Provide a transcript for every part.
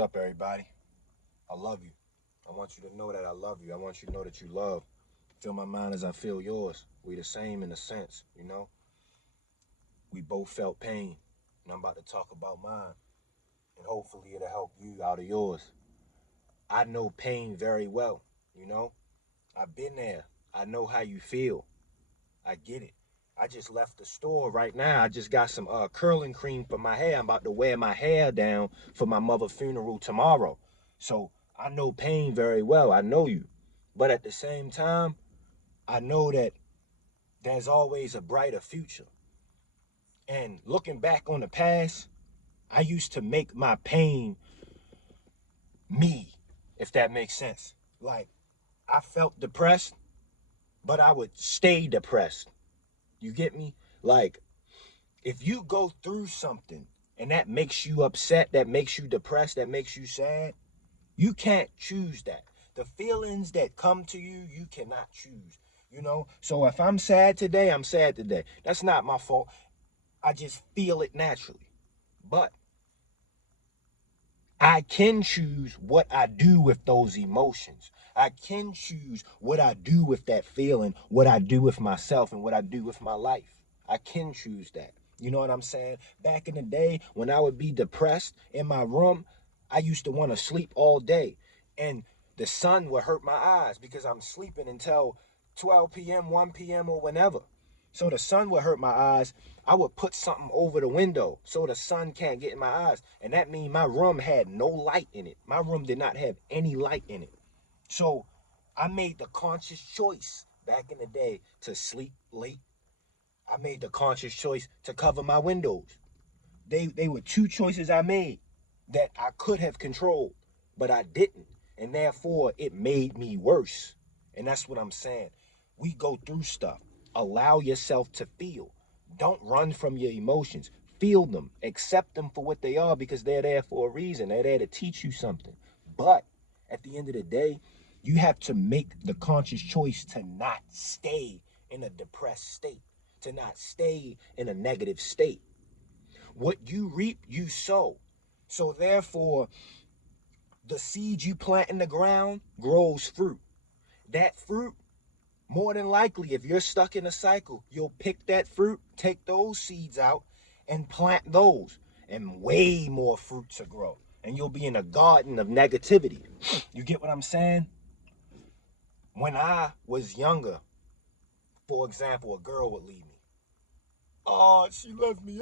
up, everybody? I love you. I want you to know that I love you. I want you to know that you love. Feel my mind as I feel yours. We the same in a sense, you know? We both felt pain, and I'm about to talk about mine, and hopefully it'll help you out of yours. I know pain very well, you know? I've been there. I know how you feel. I get it. I just left the store right now. I just got some curling cream for my hair. I'm about to wear my hair down for my mother's funeral tomorrow. So I know pain very well. I know you. But at the same time, I know that there's always a brighter future. And looking back on the past, I used to make my pain me, if that makes sense. Like, I felt depressed, but I would stay depressed. You get me? Like, if you go through something and that makes you upset, that makes you depressed, that makes you sad, you can't choose that. The feelings that come to you, you cannot choose. You know? So if I'm sad today, I'm sad today. That's not my fault. I just feel it naturally. But I can choose what I do with those emotions. I can choose what I do with that feeling, what I do with myself, and what I do with my life. I can choose that. You know what I'm saying? Back in the day, when I would be depressed in my room, I used to want to sleep all day. And the sun would hurt my eyes because I'm sleeping until 12 p.m., 1 p.m., or whenever. So the sun would hurt my eyes. I would put something over the window so the sun can't get in my eyes. And that means my room had no light in it. My room did not have any light in it. So I made the conscious choice back in the day to sleep late. I made the conscious choice to cover my windows. They were two choices I made that I could have controlled, but I didn't. And therefore, it made me worse. And that's what I'm saying. We go through stuff. Allow yourself to feel. Don't run from your emotions. Feel them. Accept them for what they are because they're there for a reason. They're there to teach you something. But at the end of the day, you have to make the conscious choice to not stay in a depressed state, to not stay in a negative state. What you reap, you sow. So therefore, the seed you plant in the ground grows fruit. That fruit, more than likely, if you're stuck in a cycle, you'll pick that fruit, take those seeds out, and plant those, and way more fruit to grow. And you'll be in a garden of negativity. You get what I'm saying? When I was younger, for example, a girl would leave me. Oh, she left me.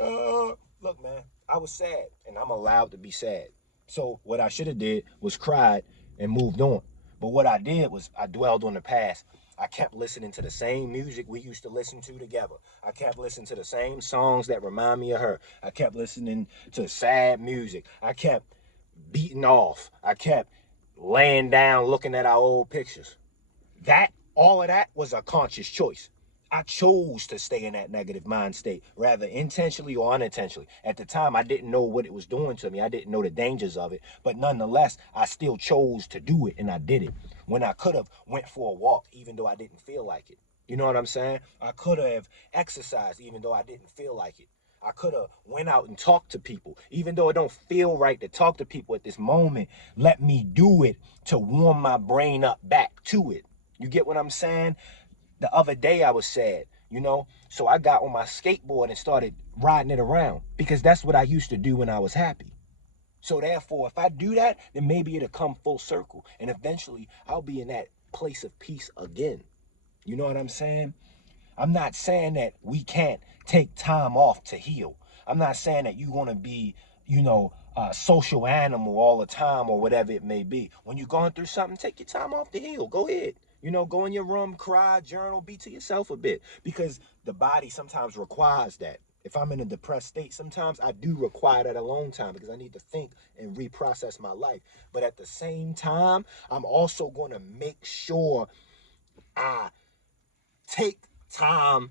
Look, man, I was sad, and I'm allowed to be sad. So what I should have did was cried and moved on. But what I did was I dwelled on the past. I kept listening to the same music we used to listen to together. I kept listening to the same songs that remind me of her. I kept listening to sad music. I kept beating off. I kept laying down looking at our old pictures. All of that was a conscious choice. I chose to stay in that negative mind state, rather intentionally or unintentionally. At the time, I didn't know what it was doing to me. I didn't know the dangers of it. But nonetheless, I still chose to do it, and I did it. When I could have went for a walk, even though I didn't feel like it. You know what I'm saying? I could have exercised, even though I didn't feel like it. I could have went out and talked to people, even though it don't feel right to talk to people at this moment. Let me do it to warm my brain up back to it. You get what I'm saying? The other day I was sad, you know? So I got on my skateboard and started riding it around because that's what I used to do when I was happy. So therefore, if I do that, then maybe it'll come full circle. And eventually I'll be in that place of peace again. You know what I'm saying? I'm not saying that we can't take time off to heal. I'm not saying that you're going to be, a social animal all the time or whatever it may be. When you're going through something, take your time off to heal. Go ahead. Go in your room, cry, journal, be to yourself a bit because the body sometimes requires that. If I'm in a depressed state, sometimes I do require that alone time because I need to think and reprocess my life. But at the same time, I'm also going to make sure I take time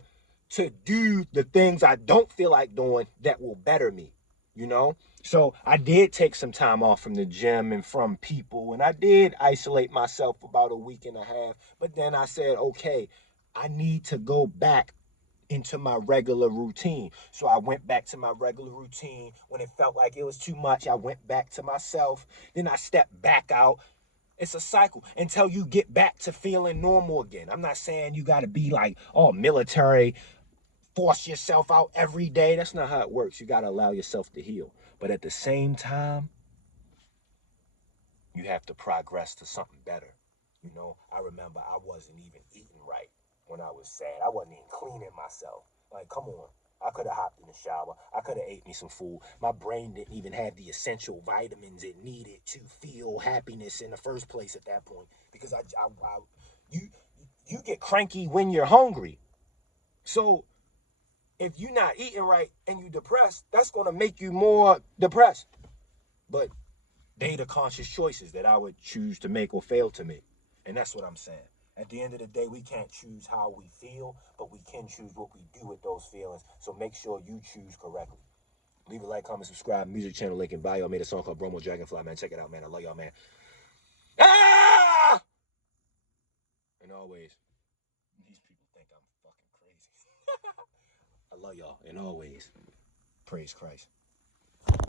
to do the things I don't feel like doing that will better me, you know? So I did take some time off from the gym and from people, and I did isolate myself for about a week and a half. But then I said, okay, I need to go back into my regular routine. So I went back to my regular routine. When it felt like it was too much, I went back to myself. Then I stepped back out. It's a cycle until you get back to feeling normal again. I'm not saying you got to be like, oh, military, force yourself out every day. That's not how it works. You got to allow yourself to heal. But at the same time, you have to progress to something better. You know, I remember I wasn't even eating right when I was sad. I wasn't even cleaning myself. Like, come on. I could have hopped in the shower. I could have ate me some food. My brain didn't even have the essential vitamins it needed to feel happiness in the first place at that point. Because you, you get cranky when you're hungry. So if you're not eating right and you're depressed, that's going to make you more depressed. But they the conscious choices that I would choose to make or fail to make. And that's what I'm saying. At the end of the day, we can't choose how we feel, but we can choose what we do with those feelings. So make sure you choose correctly. Leave a like, comment, subscribe. Music channel link in bio. I made a song called Bromo Dragonfly, man. Check it out, man. I love y'all, man. Ah! And always, these people think I'm fucking crazy. I love y'all. And always, praise Christ.